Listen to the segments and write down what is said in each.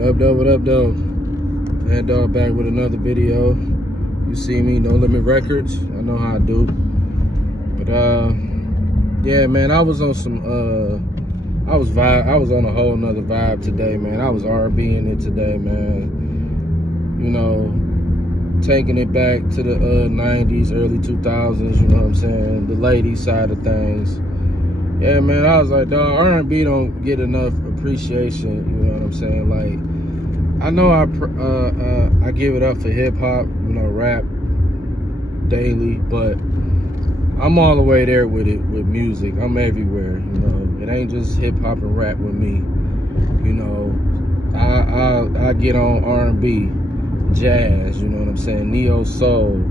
What up, though? Man, dog, back with another video. You see me, No Limit Records. I know how I do. But yeah, man, I was on some I was on a whole nother vibe today, man. I was R&B in it today, man. You know, taking it back to the 90s, early 2000s, you know what I'm saying? The ladies side of things. Yeah, man, I was like, dog, R&B don't get enough appreciation, you know what I'm saying? Like, I know I give it up for hip-hop, you know, rap daily, but I'm all the way there with it, with music. I'm everywhere, you know. It ain't just hip-hop and rap with me, you know. I get on R&B, jazz, you know what I'm saying, neo soul.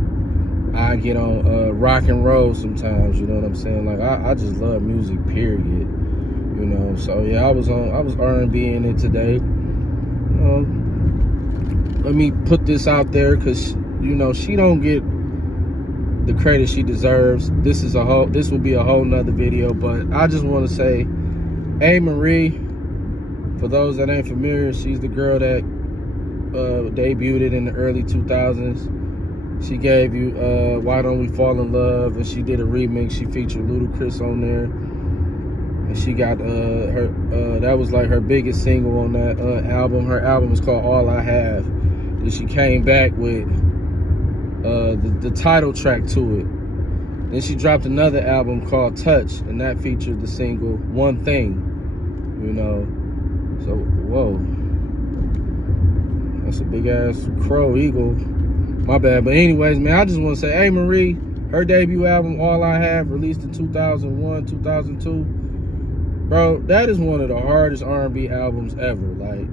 I get on rock and roll sometimes, you know what I'm saying? Like, I just love music, period. You know, so yeah, I was R&B in it today. Let me put this out there, because you know, she don't get the credit she deserves. This will be a whole nother video, but I just want to say, Amerie, for those that ain't familiar, she's the girl that debuted in the early 2000s. She gave you Why Don't We Fall in Love, and she did a remix. She featured Ludacris on there, and she got that was like her biggest single on that album. Her album is called All I Have. And she came back with the title track to it. Then she dropped another album called Touch, and that featured the single One Thing. You know, so whoa, that's a big ass crow eagle. My bad. But anyways, man, I just want to say, Amerie, her debut album, All I Have, released in 2001, 2002. Bro, that is one of the hardest R&B albums ever. Like,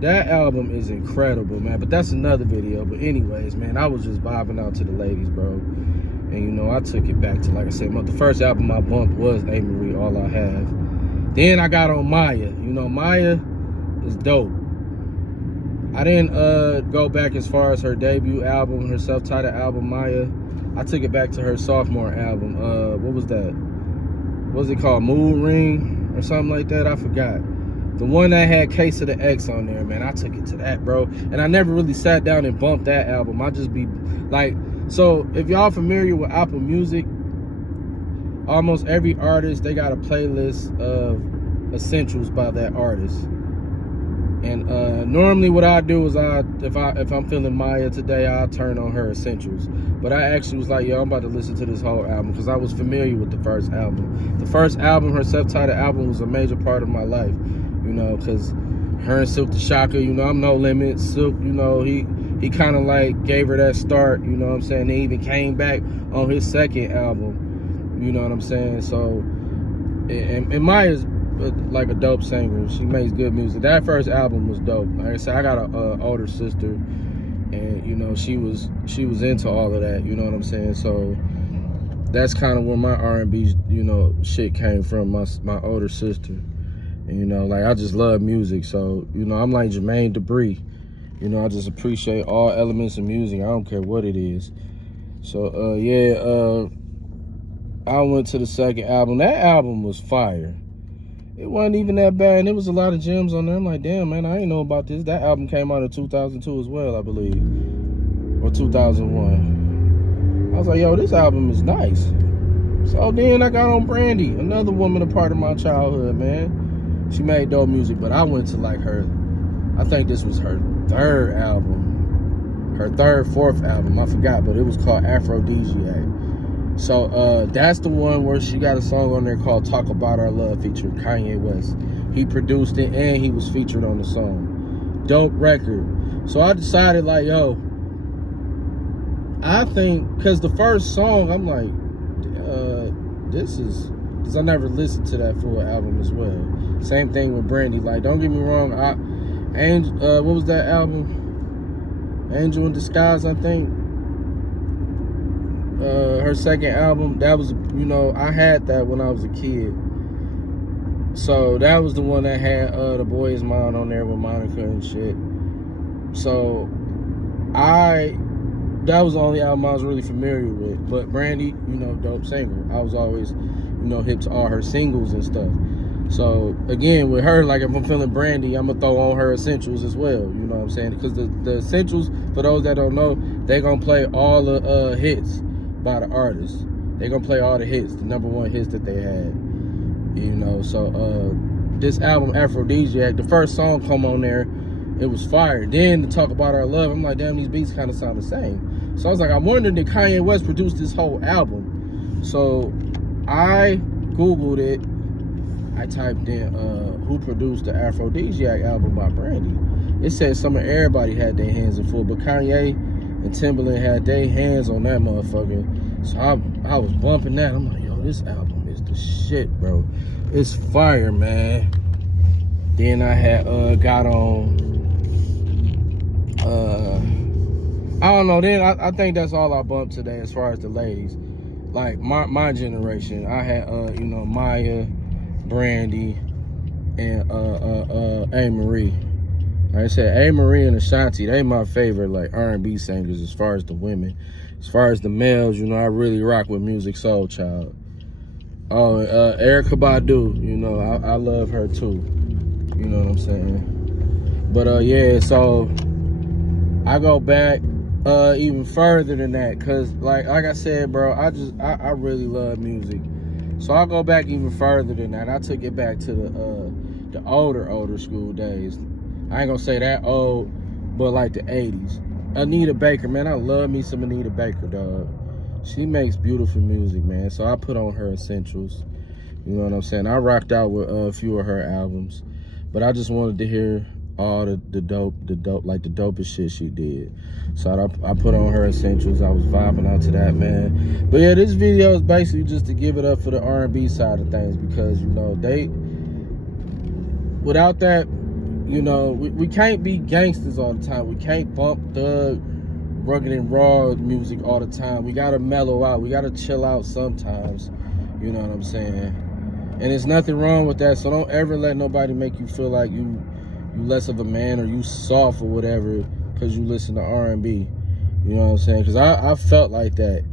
that album is incredible, man. But that's another video. But anyways, man, I was just vibing out to the ladies, bro. And, you know, I took it back to, like I said, the first album I bumped was Amerie, All I Have. Then I got on Mya. You know, Mya is dope. I didn't go back as far as her debut album, her self-titled album, Mya. I took it back to her sophomore album. What was that? What was it called? Mood Ring or something like that? I forgot. The one that had Case of the X on there, man. I took it to that, bro. And I never really sat down and bumped that album. I just be like, so if y'all familiar with Apple Music, almost every artist, they got a playlist of essentials by that artist. And normally what I do is if I'm feeling Mya today, I'll turn on her essentials. But I actually was like, yo, I'm about to listen to this whole album, because I was familiar with the first album. The first album, her self-titled album, was a major part of my life. You know, because her and Silk the Shocker, you know, I'm No Limit. Silk, you know, he kind of like gave her that start, you know what I'm saying? They even came back on his second album, you know what I'm saying? So, and Mya's like a dope singer. She makes good music. That first album was dope. Like I said, I got a older sister, and you know, she was into all of that, you know what I'm saying? So that's kind of where my R&B, you know, shit came from, my older sister. And you know, like, I just love music. So, you know, I'm like Jermaine Dupri. You know, I just appreciate all elements of music. I don't care what it is. So yeah, I went to the second album. That album was fire. It wasn't even that bad, and there was a lot of gems on there. I'm like, damn, man, I ain't know about this. That album came out in 2002 as well, I believe, or 2001. I was like, yo, this album is nice. So then I got on Brandy, another woman a part of my childhood, man. She made dope music, but I went to like her, I think this was her third album, fourth album, I forgot, but it was called Aphrodisiac. So that's the one where she got a song on there called Talk About Our Love featuring Kanye West. He produced it and he was featured on the song. Dope record. So I decided, like, yo, I think, because the first song, I'm like, because I never listened to that full album as well. Same thing with Brandy. Like, don't get me wrong, what was that album? Angel in Disguise, I think. Her second album, that was, you know, I had that when I was a kid. So that was the one that had The Boy Is Mine on there with Monica and shit. So that was the only album I was really familiar with. But Brandy, you know, dope singer. I was always, you know, hip to all her singles and stuff. So again, with her, like if I'm feeling Brandy, I'm gonna throw on her essentials as well. You know what I'm saying? Because the essentials, for those that don't know, they gonna play all the hits by the artist. They gonna play all the hits, the #1 hits that they had. You know, so this album Aphrodisiac, the first song come on there, it was fire. Then to talk about our love, I'm like, damn, these beats kind of sound the same. So I was like, I'm wondering, did Kanye West produce this whole album? So I Googled it. I typed in who produced the Aphrodisiac album by Brandy. It said some of everybody had their hands in full, but Kanye and Timbaland had their hands on that motherfucker. So I was bumping that. I'm like, yo, this album is the shit, bro. It's fire, man. Then I had got on I don't know. Then I think that's all I bumped today as far as the ladies. Like my generation, I had you know, Maya, Brandy, and A. Marie. Like I said, A. Marie and Ashanti, they my favorite like R&B singers as far as the women. As far as the males, you know, I really rock with Musiq Soulchild. Oh, Erykah Badu, you know, I love her too. You know what I'm saying? But yeah, so I go back even further than that, cause like I said, bro, I really love music. So I'll go back even further than that. I took it back to the older school days. I ain't gonna say that old, but like the 80s. Anita Baker, man, I love me some Anita Baker, dog. She makes beautiful music, man. So I put on her essentials. You know what I'm saying? I rocked out with a few of her albums, but I just wanted to hear all the dope, like the dopest shit she did. So I put on her essentials. I was vibing out to that, man. But yeah, this video is basically just to give it up for the R&B side of things, because, you know, without that, you know, we can't be gangsters all the time. We can't bump thug, rugged and raw music all the time. We gotta mellow out. We gotta chill out sometimes. You know what I'm saying? And there's nothing wrong with that. So don't ever let nobody make you feel like you less of a man or you soft or whatever because you listen to R&B. You know what I'm saying? Because I felt like that,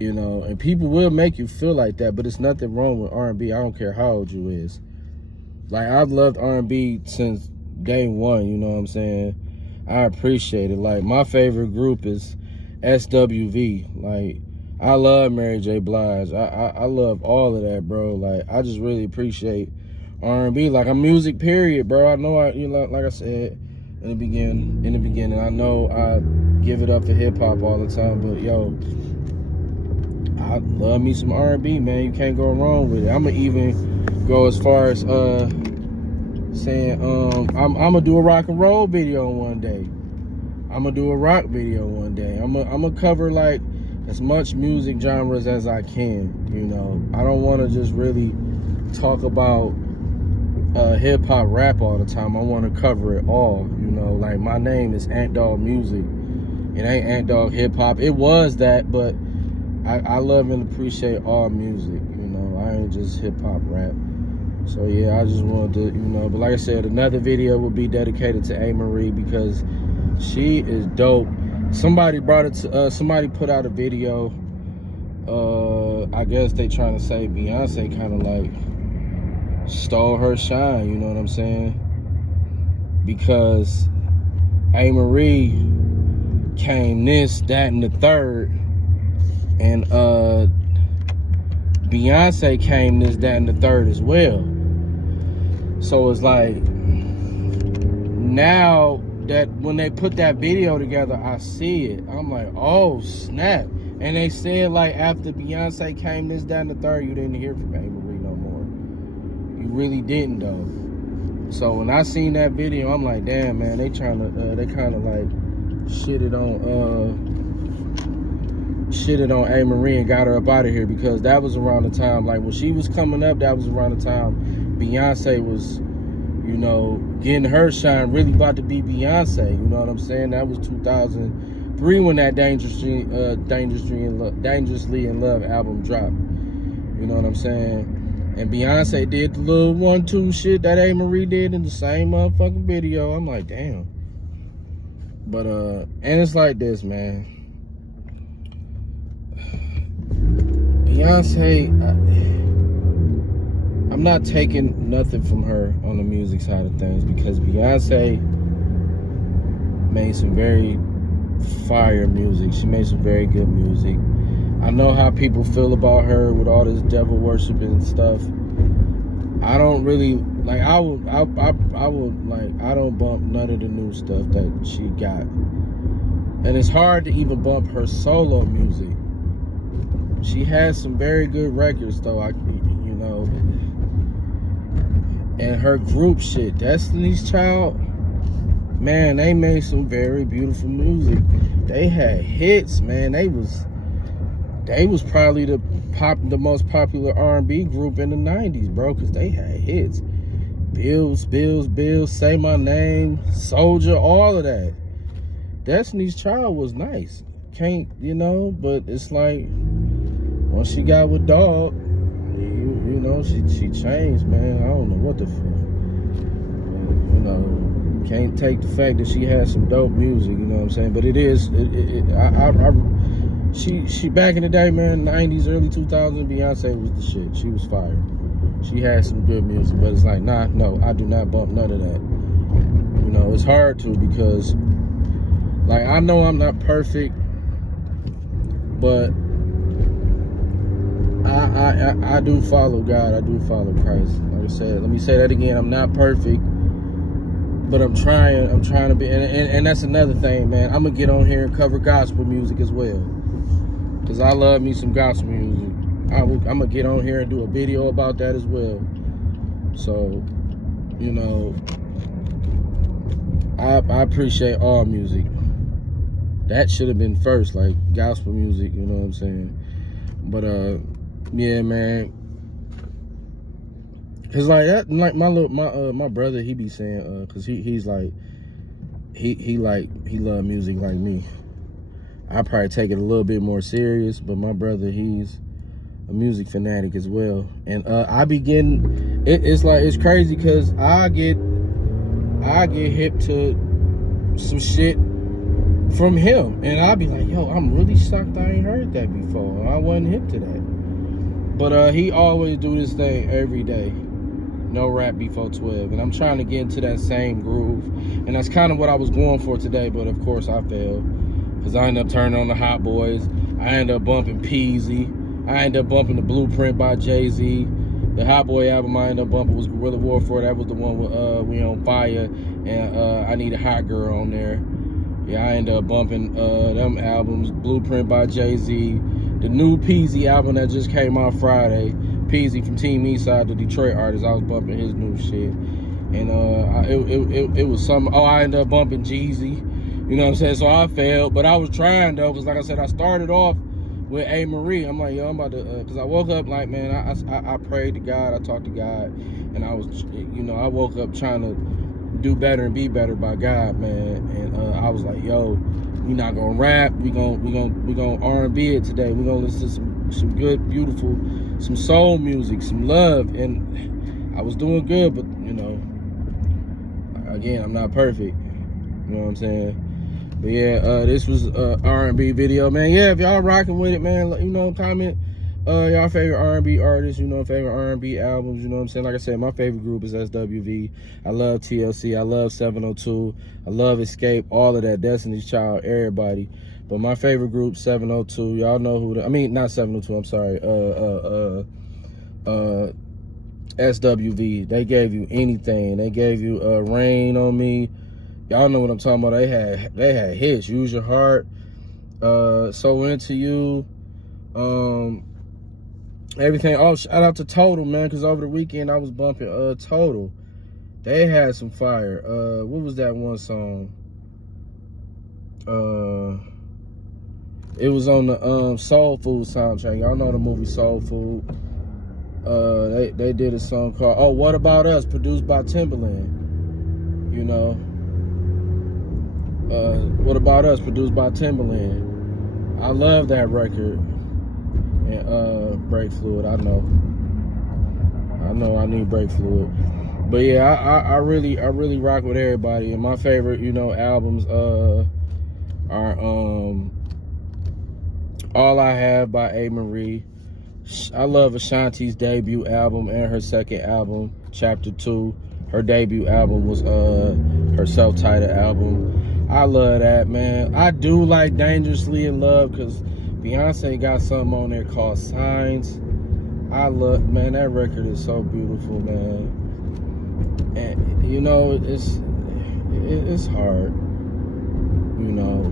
you know, and people will make you feel like that, but it's nothing wrong with R&B. I don't care how old you is. Like, I've loved R&B since day one, you know what I'm saying? I appreciate it. Like, my favorite group is SWV. Like, I love Mary J. Blige. I love all of that, bro. Like, I just really appreciate R&B. Like, I'm music, period, bro. I know you know, like I said in the beginning, I know I give it up for hip-hop all the time, but, yo, I love me some R&B, man. You can't go wrong with it. I'm going to even go as far as saying I'm gonna do a rock and roll video one day. I'm gonna do a rock video one day. I'm gonna cover like as much music genres as I can. You know, I don't want to just really talk about hip hop, rap all the time. I want to cover it all. You know, like my name is Ant Dog Music. It ain't Ant Dog Hip Hop. It was that, but I love and appreciate all music. You know, I ain't just hip hop, rap. So yeah, I just wanted to, you know, but like I said, another video will be dedicated to A. Marie because she is dope. Somebody brought it to, somebody put out a video. I guess they trying to say Beyonce kind of like stole her shine, you know what I'm saying? Because A. Marie came this, that, and the third, and Beyonce came this, that, and the third as well. So it's like, now that when they put that video together, I see it. I'm like, oh, snap. And they said, like, after Beyonce came this, that, and the third, you didn't hear from A. Marie no more. You really didn't, though. So when I seen that video, I'm like, damn, man, they trying to, they kind of like shitted on A. Marie and got her up out of here, because that was around the time, like when she was coming up, that was around the time Beyonce was, you know, getting her shine, really about to be Beyonce, you know what I'm saying? That was 2003 when that Dangerously in Love album dropped, you know what I'm saying? And Beyonce did the little 1-2 shit that A. Marie did in the same motherfucking video. I'm like, damn. But, and it's like this, man. Beyonce, I I'm not taking nothing from her on the music side of things, because Beyonce made some very fire music. She made some very good music. I know how people feel about her with all this devil worshiping and stuff. I don't really like. I would like. I don't bump none of the new stuff that she got, and it's hard to even bump her solo music. She has some very good records, though. You know, and her group shit, Destiny's Child. Man, they made some very beautiful music. They had hits, man. They was probably the most popular R&B group in the 90s, bro, because they had hits. Bills, Say My Name, Soldier, all of that. Destiny's Child was nice. Can't, you know, but it's like, once she got with Dog, you know, she changed, man. I don't know what the fuck. You know, can't take the fact that she has some dope music, you know what I'm saying? But it is, she back in the day, man, 90s, early 2000s, Beyonce was the shit. She was fire. She had some good music, but it's like, nah, no, I do not bump none of that. You know, it's hard to, because, like, I know I'm not perfect, but I do follow God. I do follow Christ. Like I said, let me say that again. I'm not perfect, but I'm trying to be, and that's another thing, man. I'm gonna get on here and cover gospel music as well, because I love me some gospel music. I'm gonna get on here and do a video about that as well. So, you know, I appreciate all music. That should have been first, like gospel music, you know what I'm saying? But yeah, man. Cause like that, like my brother, he be saying, cause he's like, he love music like me. I probably take it a little bit more serious, but my brother, he's a music fanatic as well. And I be getting, it's like, it's crazy, cause I get hip to some shit from him, and I'll be like, yo, I'm really shocked I ain't heard that before. I wasn't hip to that. But he always do this thing every day. No rap before 12. And I'm trying to get into that same groove. And that's kind of what I was going for today, but of course I failed. Because I ended up turning on the Hot Boys. I ended up bumping Peasy. I ended up bumping The Blueprint by Jay-Z. The Hot Boy album I ended up bumping was Guerrilla Warfare. That was the one with We On Fire. And I Need a Hot Girl on there. Yeah, I ended up bumping them albums. Blueprint by Jay-Z. The new Peasy album that just came out Friday. Peasy from Team Eastside, the Detroit artist. I was bumping his new shit. And it was something. Oh, I ended up bumping Jeezy. You know what I'm saying? So I failed. But I was trying, though, because like I said, I started off with A. Marie. I'm like, yo, I'm about to, because I woke up like, man, I prayed to God. I talked to God. And I was, you know, I woke up trying to do better and be better by God, man. And I was like, yo, we not gonna rap. We gonna R&B it today. We gonna listen to some good, beautiful, some soul music, some love. And I was doing good, but you know, again, I'm not perfect. You know what I'm saying? But yeah, this was R&B video, man. Yeah, if y'all rocking with it, man, you know, comment y'all favorite R&B artists, you know, favorite R&B albums, you know what I'm saying? Like I said, my favorite group is SWV. I love TLC. I love 702. I love Escape, all of that, Destiny's Child, everybody. But my favorite group, 702. Y'all know who I mean, not 702, I'm sorry. SWV. They gave you anything. They gave you Rain on Me. Y'all know what I'm talking about. They had hits. Use Your Heart. So Into You. Everything. Oh, shout out to Total, man, because over the weekend I was bumping Total. They had some fire. What was that one song? It was on the Soul Food soundtrack. Y'all know the movie Soul Food. They did a song called "Oh What About Us," produced by Timbaland. You know. What About Us, produced by Timbaland. I love that record. And brake fluid, I know I need brake fluid. But yeah, I really rock with everybody. And my favorite, you know, albums are All I Have by A. Marie, I love Ashanti's debut album and her second album, Chapter 2. Her debut album was her self-titled album. I love that, man. I do like Dangerously in Love because Beyonce got something on there called Signs. I love, man, that record is so beautiful, man. And you know, it's hard, you know.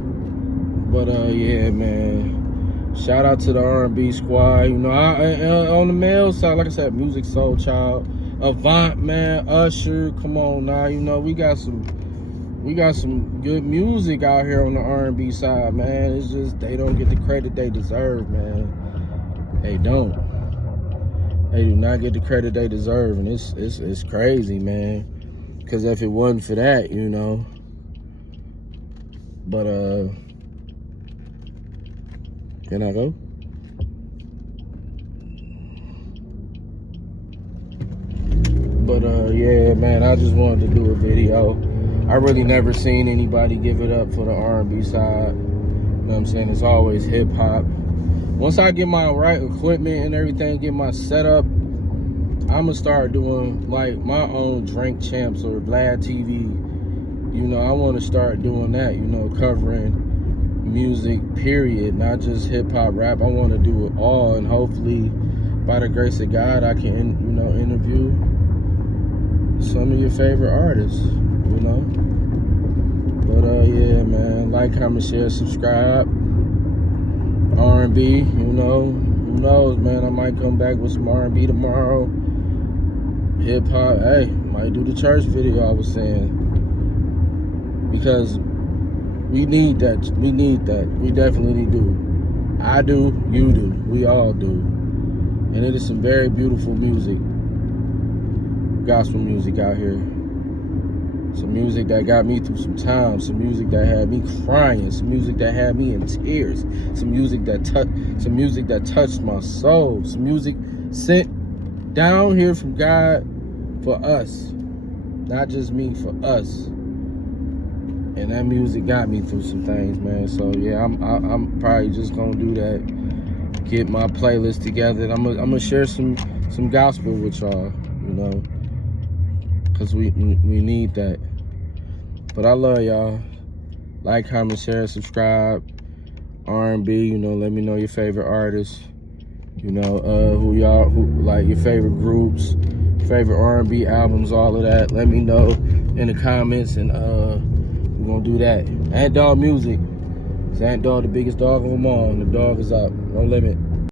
But yeah, man. Shout out to the R&B squad. You know, on the male side, like I said, Musiq Soulchild, Avant, man, Usher. Come on now, you know we got some good music out here on the R&B side, man. It's just they don't get the credit they deserve, man. They don't. They do not get the credit they deserve, and it's crazy, man. Because if it wasn't for that, you know. But can I go? But yeah, man, I just wanted to do a video. I really never seen anybody give it up for the R&B side. You know what I'm saying? It's always hip hop. Once I get my right equipment and everything, get my setup, I'ma start doing like my own Drink Champs or Vlad TV. You know, I want to start doing that, you know, covering music, period, not just hip-hop, rap. I want to do it all, and hopefully by the grace of God I can, you know, interview some of your favorite artists, you know. But yeah, man, like, comment, share, subscribe. R&B, you know, who knows, man, I might come back with some R&B tomorrow. Hip-hop, hey, might do the church video I was saying, because we need that. We need that. We definitely do. I do. You do. We all do. And it is some very beautiful music. Gospel music out here. Some music that got me through some time. Some music that had me crying. Some music that had me in tears. Some music that touched my soul. Some music sent down here from God for us. Not just me, for us. And that music got me through some things, man. So yeah, I'm probably just gonna do that. Get my playlist together. And I'm gonna share some gospel with y'all, you know, cause we need that. But I love y'all. Like, comment, share, subscribe. R&B, you know, let me know your favorite artists. You know, who like your favorite groups, favorite R&B albums, all of that. Let me know in the comments, and we're gonna do that. Ant Dog Music. It's Ant Dog, the biggest dog of them all, and the dog is up. No limit.